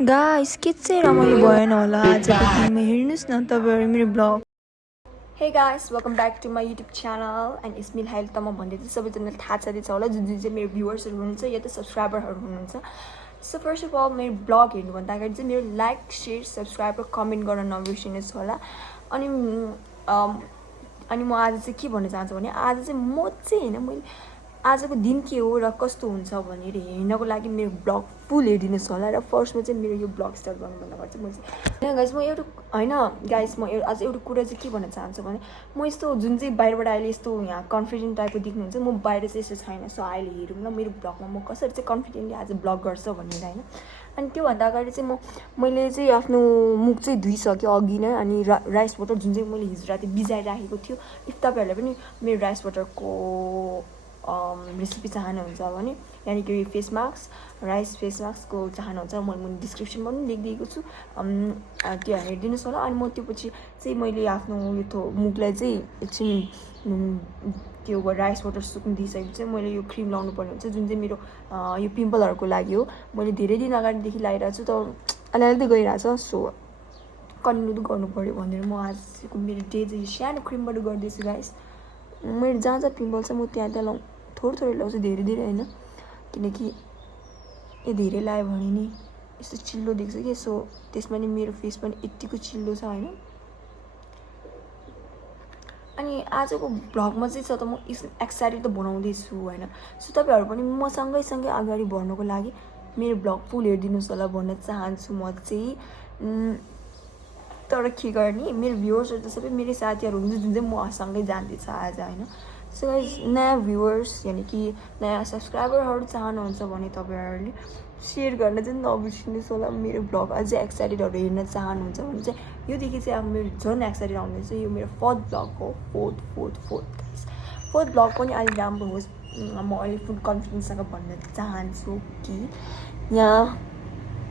Guys के चाहिँ रमाइलो भएन होला आजको दिनमा हेर्नुस् न तपाईहरु मेरो blog. Hey guys, welcome back to my YouTube channel and it's me Hail Tama भन्दै चाहिँ सबैजनालाई थाहा छँदैछ होला जुन चाहिँ मेरो भ्युअर्सहरु हुनुहुन्छ या त सब्स्क्राइबरहरु हुनुहुन्छ। सो फर्स्ट अफ अल मेरो ब्लग हेर्नु भन्दा अगाडि चाहिँ मेरो लाइक, शेयर, सब्स्क्राइब र कमेन्ट गर्न नबिर्सिनुहोस् होला। अनि म आज चाहिँ के भन्न चाहन्छु भने आज चाहिँ म चाहिँ हैन मैले आजको दिन के हो र कस्तो हुन्छ भनेर हेर्नको लागि मेरो ब्लग फुल हेरिदिनुहोस् होला। र फर्स्टमा चाहिँ मेरो यो ब्लग स्टार्ट गर्नुभन्दा अगाडि चाहिँ म चाहिँ गाइस म आज एउटा कुरा चाहिँ के भन्न चाहन्छु भने म यस्तो जुन चाहिँ बाहिरबाट अहिले यस्तो यहाँ कन्फिडेन्ट टाइपको देख्नुहुन्छ म बाहिर चाहिँ यस्तो छैन। सो अहिले हेरौँ न मेरो ब्लगमा म कसरी चाहिँ कन्फिडेन्टली आज ब्लग गर्छु भनेर हैन। अनि त्योभन्दा अगाडि चाहिँ मैले चाहिँ आफ्नो मुख चाहिँ धुइसकेँ अघि नै। अनि राइस वाटर जुन चाहिँ मैले हिजो राति भिजाइराखेको थियो, इफ तपाईँहरूलाई पनि मेरो राइस वाटरको रेसिपी चाहनुहुन्छ भने यानि कि फेस मास्क राइस फेस मास्कको चाहनुहुन्छ म डिस्क्रिप्सनमा पनि लेखिदिएको छु, त्यो हेरिदिनुहोस् होला। अनि म त्यो पछि चाहिँ मैले आफ्नो यो मुखलाई चाहिँ एकछिन त्यो राइस वाटर सुक्नु दिइसकेपछि चाहिँ मैले यो क्रिम लाउनु पर्ने हुन्छ जुन चाहिँ मेरो यो पिम्पलहरूको लागि हो। मैले धेरै दिन अगाडिदेखि लगाइरहेको छु त अलिअलि त गइरहेछ। सो कन्टिन्यू गर्नु पऱ्यो भनेर म आजको मेरो डे चाहिँ सानो क्रिमबाट गर्दैछु गाइस। मेरो जहाँ जहाँ पिम्पल छ म त्यहाँ त्यहाँ थोरै थोरै लाउँछु, धेरै धेरै होइन, किनकि यो धेरै लगायो भने नि यस्तो चिल्लो देख्छ कि। सो त्यसमा नि मेरो फेस पनि यतिको चिल्लो छ होइन। अनि आजको भ्लगमा चाहिँ छ त म एक्साइटेड त बनाउँदैछु होइन। सो तपाईँहरू पनि म सँगै अगाडि बढ्नको लागि मेरो भ्लग फुल हेरिदिनुहोस् होला भन्न चाहन्छु म चाहिँ। तर के गर्ने मेरो भ्युअर्सहरू त सबै मेरो साथीहरू हुन्छ जुन चाहिँ मसँगै जान्दैछ आज होइन। सो गाइस नयाँ भ्युअर्स यानि कि नयाँ सब्सक्राइबरहरू चाहनुहुन्छ भने तपाईँहरूले सेयर गर्न चाहिँ नबिर्सिनुहोस् होला। मेरो भ्लग अझै एक्साइटेडहरू हेर्न चाहनुहुन्छ भने चाहिँ योदेखि चाहिँ अब मेरो झन् एक्साइटेड आउँदैछ। यो मेरो फोर्थ भ्लग हो, फोर्थ भ्लग पनि अलिक राम्रो होस्। म अहिले फुल कन्फिडेन्ससँग भन्न चाहन्छु कि यहाँ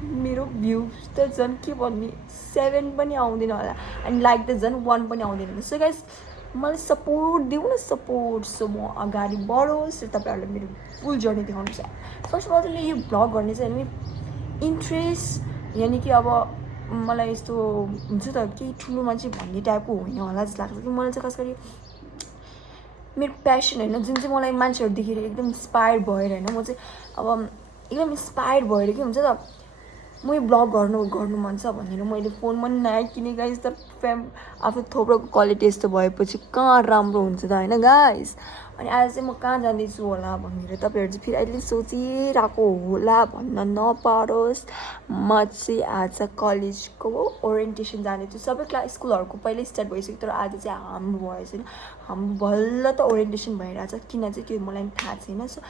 मेरो भ्युज त झन् के भन्ने 7 पनि आउँदैन होला अनि लाइक त झन् 1 पनि आउँदैन। सो गाइस मलाई सपोर्ट देऊ न, सपोर्ट। सो म अगाडि बढोस् र तपाईँहरूलाई मेरो फुल जर्नी देखाउनु छ। फर्स्ट अफ अल चाहिँ यो भ्लग गर्ने चाहिँ होइन इन्ट्रेस्ट यानि कि अब मलाई यस्तो हुन्छ त केही ठुलो मान्छे भन्ने टाइपको होइन होला जस्तो लाग्छ कि मलाई चाहिँ खास गरी मेरो प्यासन होइन जुन चाहिँ मलाई मान्छेहरू देखेर एकदम इन्स्पायर भएर होइन म चाहिँ अब एकदम इन्स्पायर भएर के हुन्छ त म यो ब्लग गर्नु मन छ भनेर मैले फोन पनि नआए किने गाइस। त आफ्नो थोप्रोको क्वालिटी यस्तो भएपछि कहाँ राम्रो हुन्छ त होइन गाइस। अनि आज चाहिँ म कहाँ जाँदैछु होला भनेर तपाईँहरू चाहिँ फेरि अहिले सोचिरहेको होला भन्न नपारोस्। म चाहिँ आज कलेजको ओरिएन्टेसन जाँदैछु। सबै स्कुलहरूको पहिल्यै स्टार्ट भइसक्यो तर आज चाहिँ हाम्रो भयो छैन। हाम्रो बल्ल त ओरिएन्टेसन भइरहेछ किन चाहिँ त्यो मलाई थाहा छैन। सो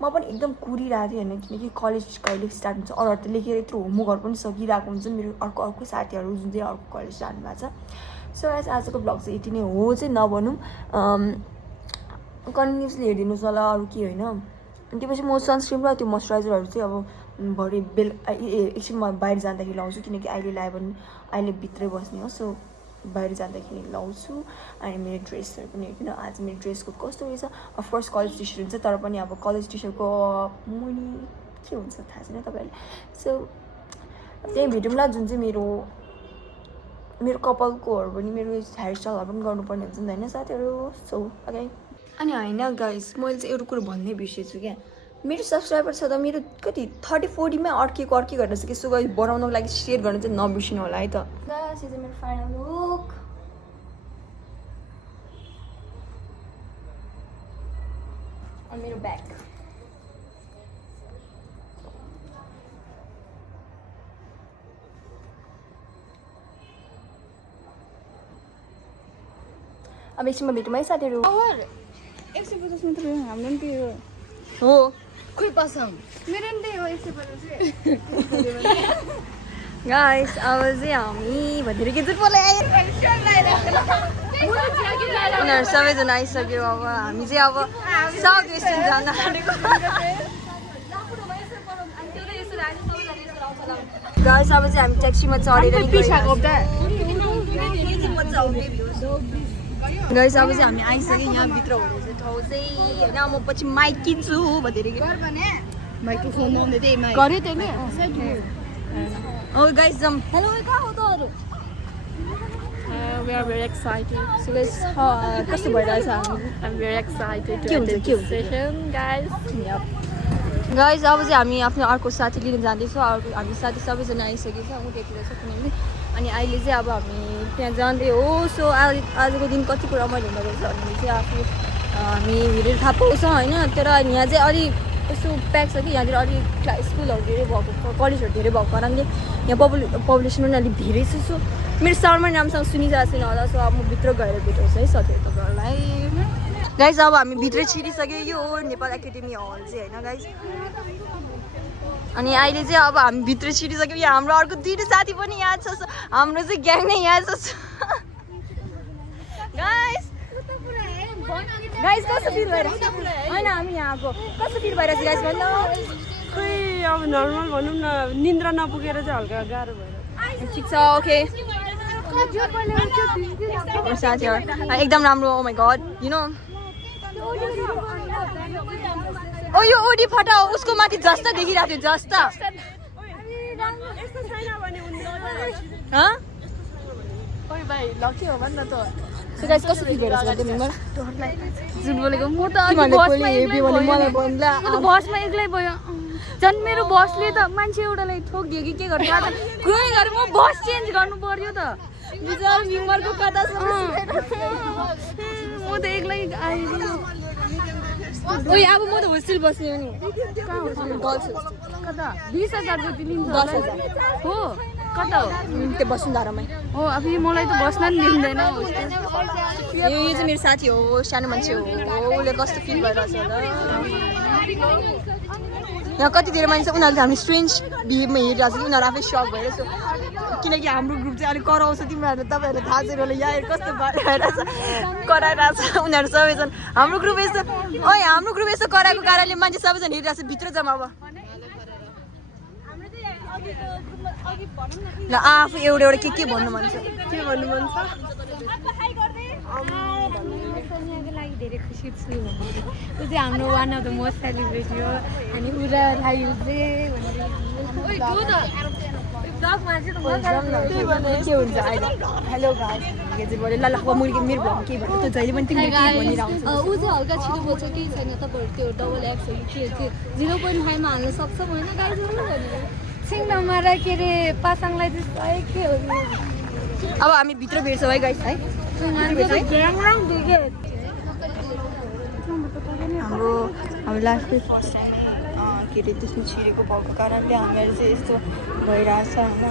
म पनि एकदम कुरिरहेको थिएँ होइन, किनकि कलेज कहिले स्टार्ट हुन्छ। अरूहरू त लेखेर यत्रो होमवर्कहरू पनि सकिरहेको हुन्छ मेरो अर्को साथीहरू जुन चाहिँ अर्को कलेज जानुभएको छ। सो आजको ब्लग चाहिँ यति नै हो चाहिँ नभनौँ, कन्टिन्युसली हेरिदिनुहोस् होला अरू के होइन। अनि त्यसपछि म सनस्क्रिन र त्यो मोइस्चराइजरहरू चाहिँ अब भरे एकछिनमा बाहिर जाँदाखेरि लाउँछु किनकि अहिले लगायो भने अहिले भित्रै बस्ने हो। सो बाहिर जाँदाखेरि लाउँछु। अनि मेरो ड्रेसहरू पनि हेर्नु आज मेरो ड्रेसको कस्तो रहेछ। अफकोर्स कलेज टी सर्ट हुन्छ तर पनि अब कलेज टी सर्टको मुनि के हुन्छ थाहा छैन तपाईँहरूले। सो त्यही भेटौँला जुन चाहिँ मेरो कपालकोहरू पनि मेरो हेयर स्टाइलहरू पनि गर्नुपर्ने हुन्छ नि त होइन साथीहरू। So okay. अनि होइन गाइस मैले चाहिँ एउटा कुरो भन्नै बिर्सेछु क्या, मेरो सब्सक्राइबर छ त मेरो कति 30-40मै अड्केको रहेछ कि। सो गाइस बनाउनको लागि सेयर गर्न चाहिँ नबिर्सिनु होला है त। गाइस यो चाहिँ मेरो फाइनल लुक। अनि मेरो ब्याग अब एकछिनमा भेटौँ है साथीहरू। 150 मिटर हाम्रो पनि त्यही हो खोइ पसङ मेरो पनि त्यही हो 150। गाइस अब चाहिँ हामी भनेर के चाहिँ बोले उनीहरू सबैजना आइसक्यो। अब हामी चाहिँ अब साउथ वेस्टर्न जान आँटेको। गाइस अब चाहिँ हामी ट्याक्सीमा चढेर गाइस अब चाहिँ हामी आइसक्यो यहाँ भित्र हुँदैछ ठाउँ चाहिँ होइन। म पछि माइक किन्छु भनेर माइक्रोफोन गर्यो त्यही Oh guys, hello, कहाँ हो त? We are very excited. So guys, कस्तो भइरहेछ हामी? I'm very excited to के हुन्छ, attend के this हुन्छ? session, guys. गाइज अब चाहिँ हामी आफ्नो अर्को साथी लिन जाँदैछौँ. अर्को हामी साथी सबैजना आइसकेको छ. ऊ त्यतिर छ कुनै पनि. अनि अहिले चाहिँ अब हामी त्यहाँ जाँदै हो. सो आजको दिन कतिको रमाइलो हुँदो रहेछ भन्ने चाहिँ आफू हामी हेरेर थाहा पाउँछ होइन. तर यहाँ चाहिँ अलिक यस्तो प्याक छ कि यहाँनिर अलिक स्कुलहरू धेरै भएको कलेजहरू धेरै भएको कारणले यहाँ पपुलेसन पनि अलिक धेरै छ. सो मेरो साउन्ड पनि राम्रोसँग सुनिरहेको छैन होला. सो अब म भित्र गएर भेटाउँछु है साथीहरू तपाईँहरूलाई. गाइज अब हामी भित्रै छिरिसक्यो. यो हो नेपाल एकाडेमी हल चाहिँ होइन गाइज. अनि अहिले चाहिँ अब हामी भित्र छिरिसक्यो. यहाँ हाम्रो अर्को दुईवटा साथी पनि यहाँ छ. हाम्रो चाहिँ ग्याङ नै यहाँ छ. गाइज गाइज कस्तो फिल भइरहेछ होइन हामी यहाँ आएको कस्तो फिल भइरहेछ गाइज भन्नु. खै अब नर्मल भनौँ न निन्द्रा नपुगेर चाहिँ हल्का गाह्रो भएर ठिक छ ओके. साथीहरू एकदम राम्रो. ओ माई गड यु नो ओ यो ओडी फटाओ उसको माथि जस्ता देखिरहेको थियो जस्ता. ओइ भाइ लकी हो भन् न त. सो गाइस कस्तो फिल भइरहेछ गर्दै मलाई जुन बोलेको म त के भन्दै कोले हेभी भने मलाई भन्ला बसमा एक्लै भयो. झन् मेरो बसले त मान्छे एउटालाई ठोकिदियो कि के गर्नु. कुनै गरी म बस चेन्ज गर्नु पर्यो त. बिचार बिमरको कथा छ. म त एक्लै आएँ. ओइ अब म त होस्टेल बस्ने हो नि. कहाँ हो गर्ल्स कता 20,000 जति लिन्छ 10,000 हो कता हो त्यो वसुन्धरामै. हो अब मलाई त बस्न नि दिँदैन. यो चाहिँ मेरो साथी हो सानो मान्छे हो. उसले कस्तो फिल भइरहेछ होला. यहाँ कति धेरै मान्छे उनीहरूले चाहिँ हामी स्ट्रेन्ज बिहेभमा हेरिरहेको छ. उनीहरू आफै सक भएर. सो किनकि हाम्रो ग्रुप चाहिँ अलिक कराउँछ. तिमीहरूले तपाईँहरूले थाहा छैन होला यहाँ कस्तो भइरहेछ कराइरहेछ उनीहरू सबैजना. हाम्रो ग्रुप यस्तो हाम्रो ग्रुप यस्तो कराएको कारणले मान्छे सबैजना हेरिरहेको छ भित्र जम्मा. अब ल आफू एउटा एउटा के भन्नु मन छ. के भन्नु मन छ सोनियाको लागि धेरै खुसी छु. ऊ चाहिँ हाम्रो one of the most celebrity हो. अनि ऊ र राइल के हुन्छ अहिले. हेलो गाइस के चाहिँ बोले ल ल अब मैले मेरो भन्न के भन्नु. त्यो जहिले पनि तिमीले के भनिरहन्छ. ऊ चाहिँ हल्का छिटो बोल्छ केही छैन. तपाईँहरू त्यो डबल एक्स हो कि के 0.5मा हाल्न सक्छौँ होइन गाइजहरू भनेर. सिङ्गामा र के अरे पासाङलाई चाहिँ के हो. अब हामी भित्र भेट्छौँ है गाइस है. हाम्रो लास्ट फर्स्ट टाइम के अरे त्यस्तो छिरेको भएको कारणले हामीहरू चाहिँ यस्तो भइरहेछ होइन.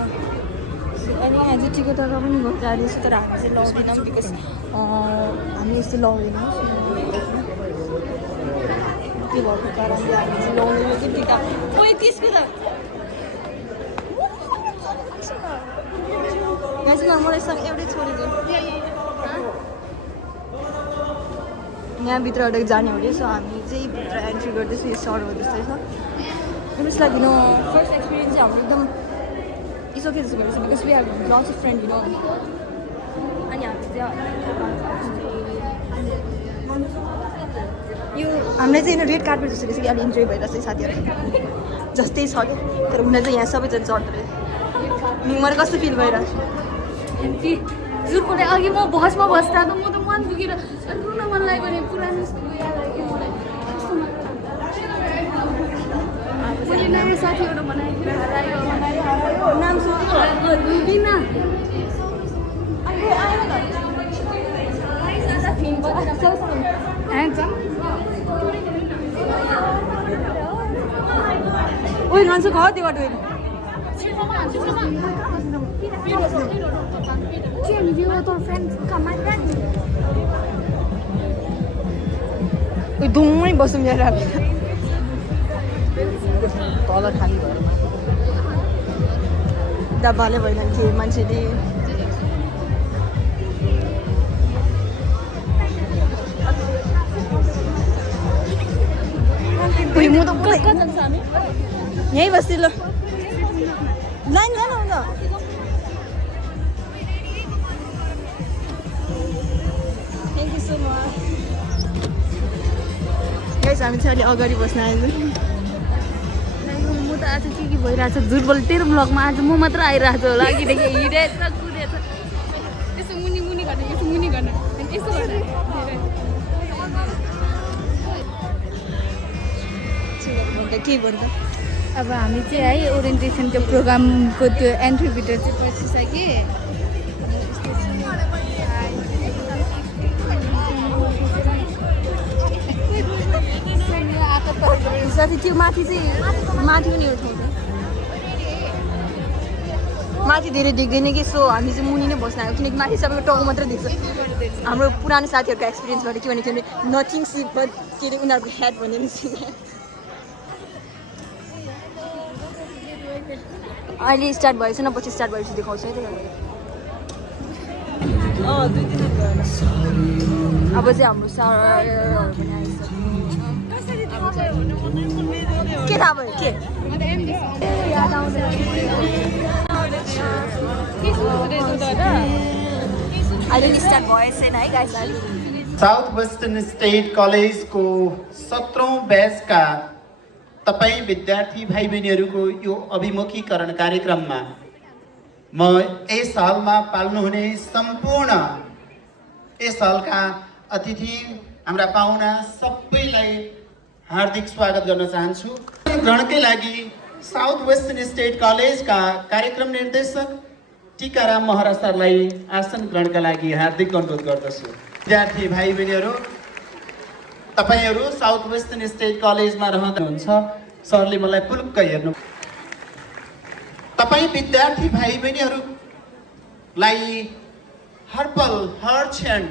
अनि यहाँ चाहिँ टिकटहरू पनि जाँदैछ. तर हामी चाहिँ लाउँदैनौँ बिकज हामी यस्तो लाउँदैनौँ. त्यो भएको कारणले हामी चाहिँ लाउँदैनौँ कि टिका. ओइ त्यसको त मलाई सँग एउटै छोडेको यहाँभित्र अलिक जाने हो. सो हामी चाहिँ भित्र एन्ट्री गर्दैछौँ. यो सर हो जस्तै छ. उसलाई दिनु फर्स्ट एक्सपिरियन्स चाहिँ हाम्रो एकदम इट्स ओके जस्तो गरेको छ. Because we have lots of friend अनि हामी चाहिँ यो हामीलाई चाहिँ रेड कार्पेट जस्तो रहेछ कि अलिक इन्जोय भइरहेछ साथीहरू जस्तै छ कि. तर हुन चाहिँ यहाँ सबैजना चढ्दो रहेछ. मलाई कस्तो फिल भइरहेछ. जुन अघि म बसमा बस्दा त म त मन दुखेर रुन मन लाग्यो भने पुरानो याद आयो मलाई. मैले नयाँ साथी एउटा बनाएको नाम बिना ओइ मान्छ घर त्यो बाटो धुमै बस्छौँ यहाँ हामी तल खाली भएर डब्बाले भएन के मान्छेले. यहीँ बस्छु ल लाइन जानु हुन्छ. Thank you so much guys. हामी चाहिँ अलि अगाडि बस्न आएछौँ. म त छ के भइरहेछ झुट बोल तेरो ब्लगमा आज म मात्र आइरहेको छु होला किनकि हिँडेछ कुदेछ यसो मुनि मुनि गर्ने यसो मुनि गर्ने अनि यसो गर्ने के भन्दा अब हामी चाहिँ है ओरिएन्टेसनको प्रोग्रामको त्यो एन्ट्री भिडियो चाहिँ पसिसकेँ साथी त्यो माथि चाहिँ माथि पनि एउटा ठाउँ छ माथि धेरै देख्दैन कि सो हामी चाहिँ मुनि नै बस्न आएको किनकि माथि सबैको टाउको मात्रै देख्छ हाम्रो पुरानो साथीहरूको एक्सपिरियन्सबाट के भनेको थियो भने नथिङ सी बट के अरे उनीहरूको हेड भन्ने अहिले स्टार्ट भएछ न पछि स्टार्ट भएपछि देखाउँछ है अब चाहिँ हाम्रो सरहरू पनि आइसक्यो के थाहा भयो के याद आउँदैन अहिले स्टार्ट भएछैन है गाइस साउथ वेस्टर्न स्टेट कलेजको 17औं ब्याचका तपाईँ विद्यार्थी भाइ बहिनीहरूको यो अभिमुखीकरण कार्यक्रममा म यस सालमा पाल्नुहुने सम्पूर्ण यस सालका अतिथि हाम्रा पाहुना सबैलाई हार्दिक स्वागत गर्न चाहन्छु। ग्रहणकै लागि साउथ वेस्टर्न स्टेट कलेजका कार्यक्रम निर्देशक टिकाराम महरा सरलाई आसन ग्रहणका लागि हार्दिक अनुरोध गर्दछु। विद्यार्थी भाइ बहिनीहरू तपाईहरू साउथ वेस्टर्न स्टेट कलेजमा रहनुहुन्छ सरले मलाई पुलुक्क हेर्नु तपाईँ विद्यार्थी भाइ बहिनीहरूलाई हर पल हर क्षण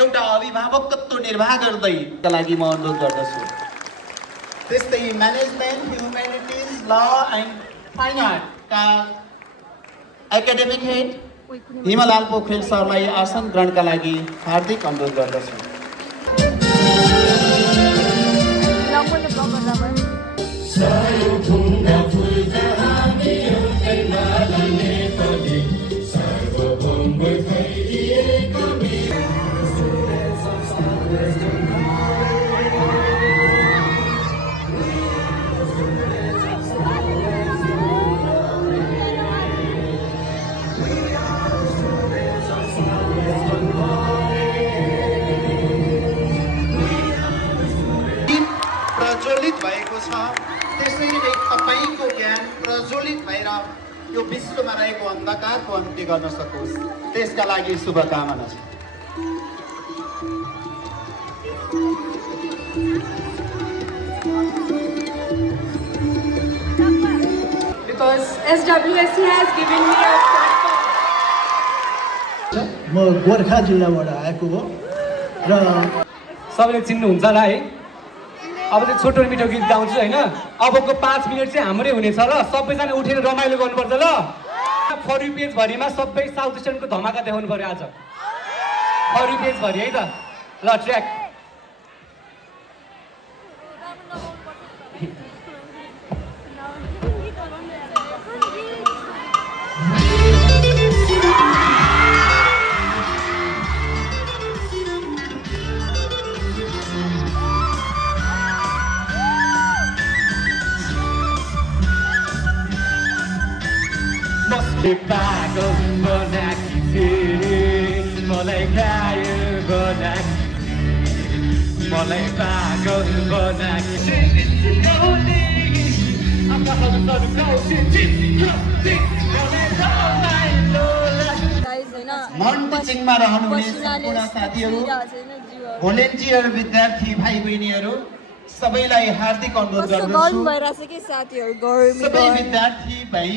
एउटा अभिभावकत्व निर्वाह गर्दैका लागि म अनुरोध गर्दछु। त्यस्तै management humanities law and fine आर्टका एकाडेमिक हेड हिमलाल पोखरेल सरलाई आसन ग्रहणका लागि हार्दिक अनुरोध गर्दछु। प्रज्वलित भएको छ त्यसैले तपाईको ज्ञान प्रज्वलित भएर यो विश्वमा रहेको अन्धकारको अन्त्य गर्न सकोस् त्यसका लागि शुभकामना छ। Because SWSC has given me a platform. म गोर्खा जिल्लाबाट आएको हो र सबैले चिन्नुहुन्छ होला है। अब चाहिँ छोटो मिठो गीत गाउँछु होइन। अबको 5 मिनट चाहिँ हाम्रै हुनेछ ल। सबैजना उठेर रमाइलो गर्नुपर्छ ल। फर यू पेज भरिमा सबै साउथ इस्टर्नको धमाका देखाउनु पर्यो आज। फर यू पेज भरि है त ल ट्र्याक पागल बनाकी थिए मलाई घायल बनाकी मलाई पागल बनाकी मन टिचिङमा रहनुहुने सम्पूर्ण साथीहरू भोलिन्टियर विद्यार्थी भाइ बहिनीहरू सबैलाई हार्दिक अनुरोध गर्दछु। सबै विद्यार्थी भाइ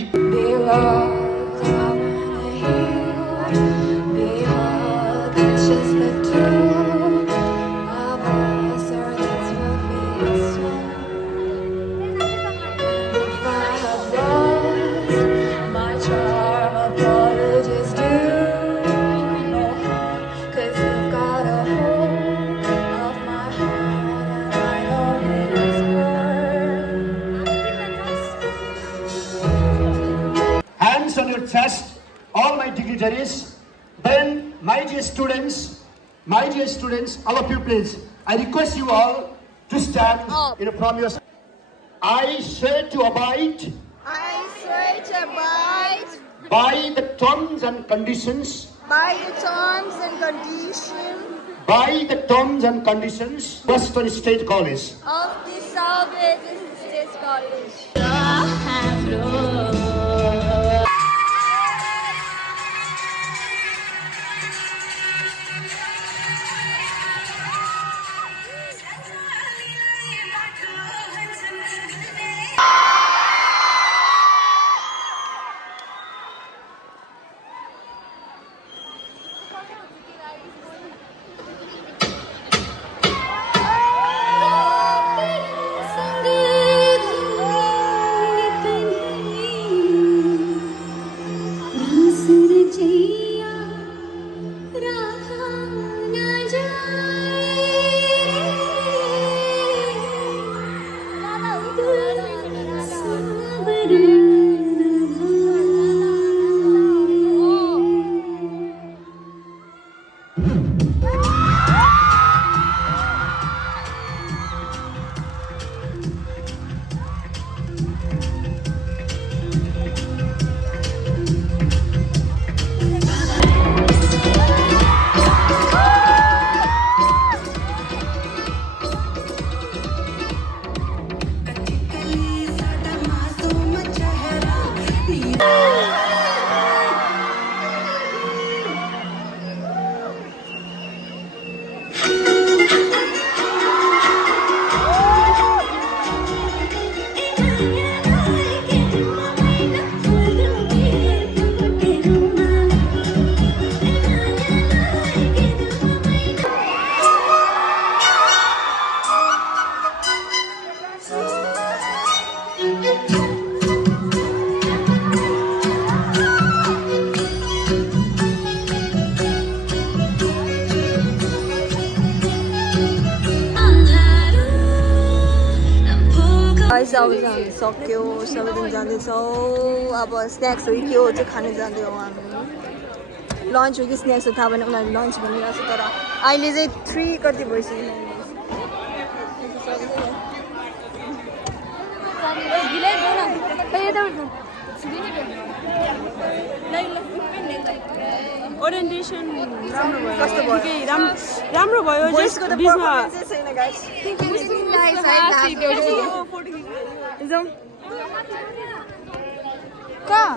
on your chest, all my dignitaries. Then, my dear students, all of you please, I request you all to stand in front of your I swear to abide I swear to abide by the terms and conditions by the terms and conditions Western State College. of the Southwestern State College. Guys अब चाहिँ हामी सक्यो सबैजना जाँदैछौँ अब स्न्याक्सहरू के हो चाहिँ खानु जाँदैछौँ हामी लन्च हो कि स्न्याक्स हो थाहा भएन उनीहरूले लन्च भनिरहेको छ तर अहिले चाहिँ 3 कति भइसक्यो ओरिएन्टेसन राम्रो भयो कस्तो भयो? ठिकै राम्रो भयो भोइसको त बिचमा पर्फर्मेन्सै छैन गाइस एकदम कहाँ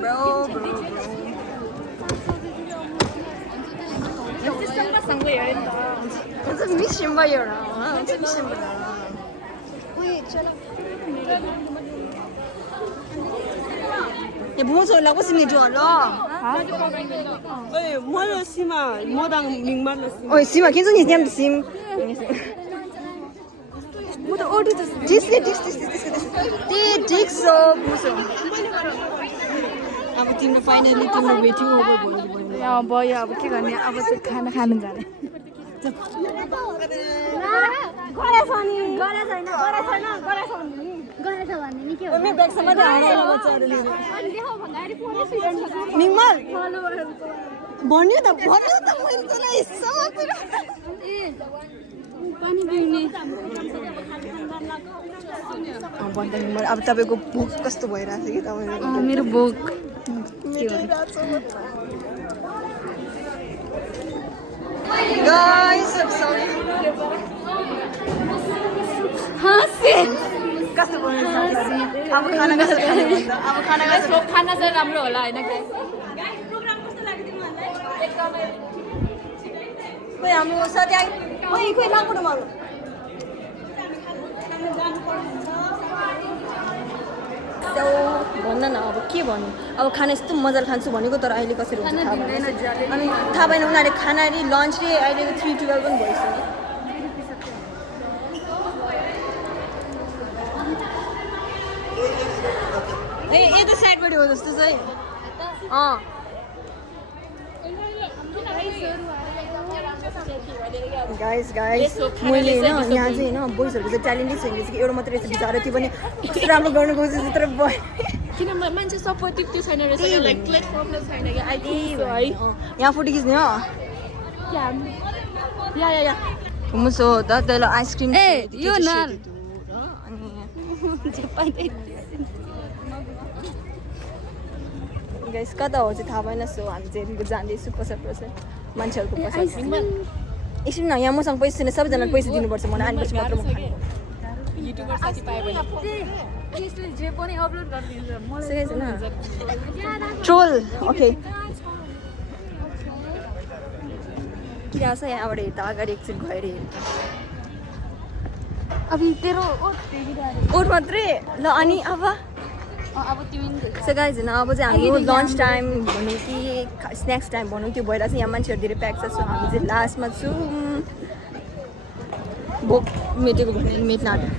ब्रो हुन्छ मिस भयो एउटा हुन्छ मिस ये बहुत होला कसरी मिठो होला ओइ मेरो सीमा मोदाङ मिङमार सीमा ओइ सिमा किन नि त्यहाँ सिम म त ओडी त डिस्ले डिक्स बुझ्यो अब तिम्रो फाइनली तिम्रो भेट्यो अब भयो अब के गर्ने अब चाहिँ खाना खानु जाने निमल भन्यो त मैले तँलाई अब तपाईँको भोक कस्तो भइरहेको छ कि तपाईँको मेरो भोक गाइस कस्तो भयो अब खाना कसरी अब खाना कसरी खाना चाहिँ राम्रो होला होइन खोइ हाम्रो साथी खोइ लाग्नु malo भन्न न अब के भन्नु अब खाना यस्तो मजाले खान्छु भनेको तर अहिले कसरी हुन्छ थाहा भएन अनि थाहा भएन उनीहरूले खाना रे लन्च रे अहिले 3:12 पनि भइसक्यो ए यता साइडबाट हो जस्तो चाहिँ गाइस मैले होइन यहाँ चाहिँ होइन बोइजहरूको चाहिँ ट्यालेन्टै छैन कि एउटा मात्रै रहेछ बिचरा त्यो पनि कस्तो राम्रो गर्नु खोजेको तर किन मान्छे सपोर्टिभ त्यो छैन रहेछ लाइक प्लेटफर्म छैन कि आई थिंक है यहाँ फोटो खिच्ने हो या 무서워. 나 내가 아이스크림. ए यो नान गाइस कता हो चाहिँ थाहा भएन सो हामी चाहिँ जाँदैछु पछाडि मान्छेहरूको पछाडि एकछिन न यहाँ मसँग पैसा छैन सबैजनाले पैसा दिनुपर्छ मलाई अनि पछि मात्र म खानु ट्रोल ओके क्या छ यहाँबाट हेर्दा अगाडि एकछिन गएर हेर्दा अभी तेरो ओट मात्रै ल अनि अब अब तिमी सो गाइज होइन अब चाहिँ हाम्रो लन्च टाइम भनौँ कि स्न्याक्स टाइम भनौँ त्यो भएर चाहिँ यहाँ मान्छेहरू धेरै प्याक छ सो हामी चाहिँ लास्टमा छौँ भोक मेटेको भने मेट्न आँट्यो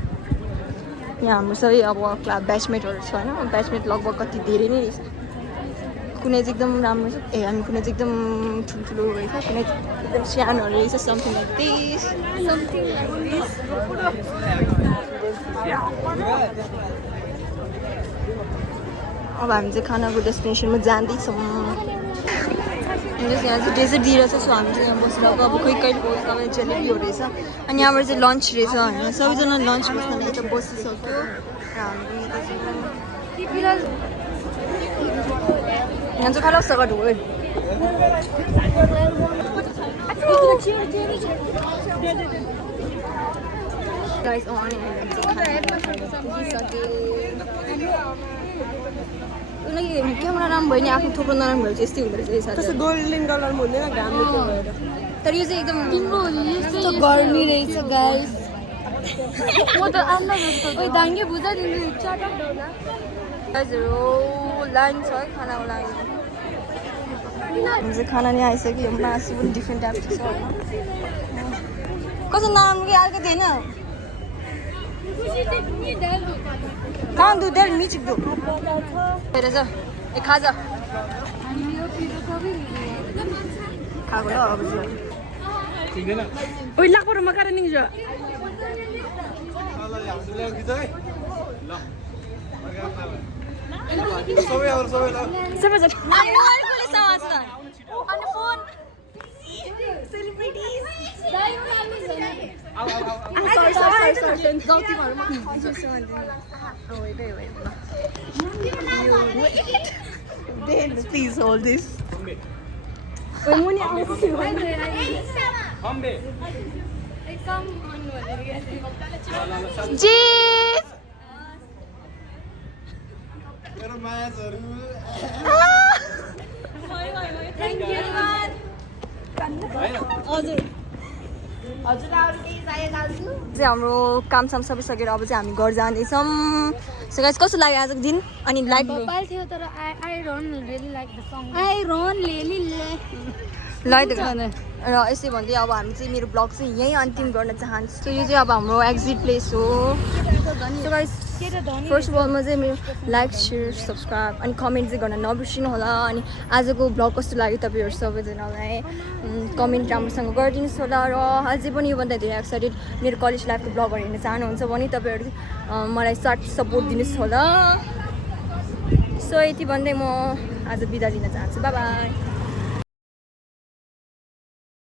यहाँ हाम्रो सबै अब क्लास ब्याचमेटहरू छ होइन ब्याचमेट लगभग कति धेरै नै रहेछ कुनै चाहिँ एकदम राम्रो छ ए हामी कुनै चाहिँ एकदम ठुल्ठुलो रहेछ कुनै एकदम सानोहरू रहेछ समथिङ लाइक दिस अब हामी चाहिँ खानाको डेस्टिनेसनमा जाँदैछौँ यहाँ चाहिँ डेजर्ट दिइरहेछ सो हामी चाहिँ यहाँ बसेर अब कोही कहिले तपाईँ जेलेबीहरू रहेछ अनि यहाँबाट चाहिँ लन्च रहेछ होइन सबैजना लन्च बस्नलाई यता बसिसक्यो र हामी यहाँ चाहिँ खाला सघाट हो क्यामेरा राम्रो भयो नि आफ्नो थुप्रो नराम्रो भयो चाहिँ यस्तै हुँदो रहेछ गोल्डन कलर हुँदैन घामले त्यो भएर तर यो चाहिँ एकदम यस्तो गर्मी रहेछ गाइस म त आन्दा जस्तो ओइ दाङ्गे बुझा दिनु गाइजहरू लाइन छ है खानाको लागि हामी चाहिँ खाना नि आइसक्यो मासु पनि डिफ्रेन्ट टाइपको छ कस्तो नराम्रो कि अर्को थिएन कहाँ दुधेर मिचिक दो हेर छ ए खाजा खाएको हो अब ओइ लाको मकाएर निक्छ Please hold this. Cheese! चाहिँ हाम्रो कामसाम सबै सकेर अब चाहिँ हामी घर जाँदैछौँ सो गाइस कस्तो लाग्यो आजको दिन अनि लाइक भोपाल थियो तर I run really like the song I run लेली लाइक र यसै भन्दै अब हामी चाहिँ मेरो ब्लग चाहिँ यहीँ अन्तिम गर्न चाहन्छु सो यो चाहिँ अब हाम्रो एक्जिट प्लेस हो सो गाइस फर्स्ट अफ अलमा चाहिँ मेरो लाइक सेयर सब्सक्राइब अनि कमेन्ट चाहिँ गर्न नबिर्सिनु होला अनि आजको ब्लग कस्तो लाग्यो तपाईँहरू सबैजनालाई कमेन्ट राम्रोसँग गरिदिनुहोस् होला र अझै पनि योभन्दा धेरै एक्साइटेड मेरो कलेज लाइफको ब्लगहरू हेर्न चाहनुहुन्छ भने तपाईँहरू मलाई सपोर्ट दिनुहोस् होला सो यति भन्दै म आज बिदा लिन चाहन्छु बाई बाई